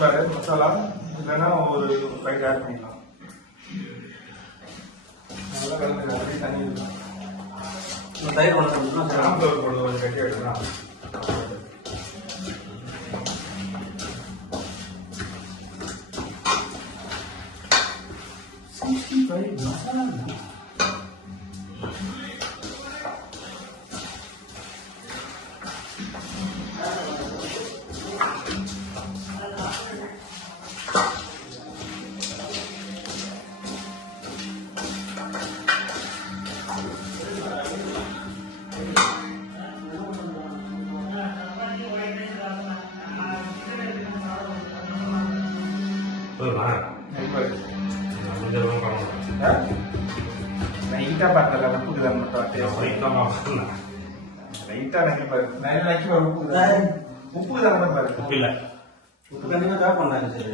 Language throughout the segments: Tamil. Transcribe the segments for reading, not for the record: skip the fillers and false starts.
கார்ன்ஃப்ளவர் மசாலா இல்லைன்னா ஒரு பைட் ஆட் பண்ணிக்கலாம். நல்லா கலந்து அப்படியே தண்ணி இருக்கும். தயிர் ஒன்று கார்ன்ஃப்ளவர் போடுறது ஒரு கட்டி எடுக்கலாம். 65 மசாலா லைட்டாக பார்த்தல உப்புக்கு தான் மட்டும் லைட்டாக நக்கி பாரு. நக்கி பாரு. உப்புக்கு தான் மட்டும் பாரு. உப்பு இல்லை. உப்பு கண்டிப்பாக தேவை பண்ணாங்க. சரி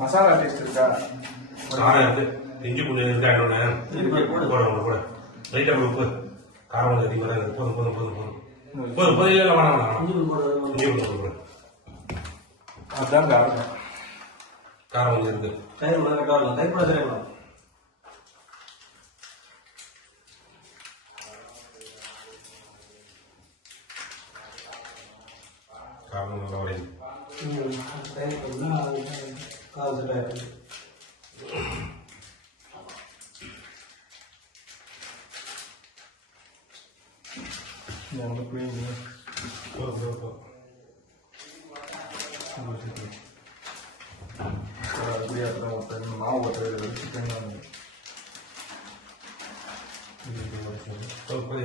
மசாலா டேஸ்ட் இருக்கா? காரம் இருக்கு. இஞ்சி புண்ணு இருக்கா? போட லைட்டாக உப்பு காரம் வந்து அதிகமாக இருக்கு. போதும் இல்லை வேணாம். இஞ்சி புண்ணு அதுதான் காரணம். காரம் வந்து இருக்கு. தயிர் கூட கட்ட வரலாம். தயிர் கூட தெரியும். காரம் நல்லா உடையுது. அப்படியே அப்புறம் மாவு ஓட்டுறது சிக்கன் உப்பு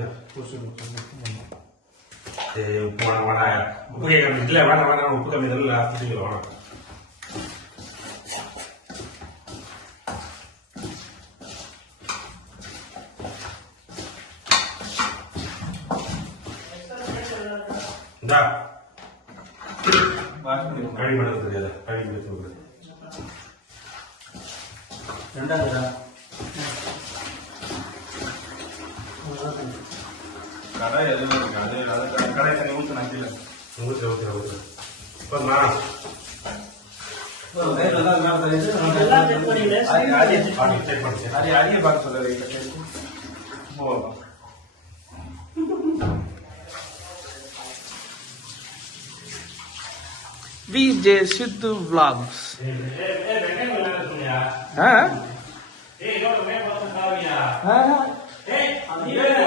வேணாம். உப்பு கேட்க இல்லை வேணாம். உப்பு கம்மி தான் லாஸ்ட் வேணாம். இந்தா கழி பண்ணது தெரியாது. கழி பண்ணி சொல்றது ரெண்டாவது கடை எதுவுமே இருக்காது. கடை தண்ணி ஊற்று நம்பில ஊற்று இப்போ நான் அடியை பார்க்க சொல்ல போகலாம். VJ Sidhu Vlogs. ஏய்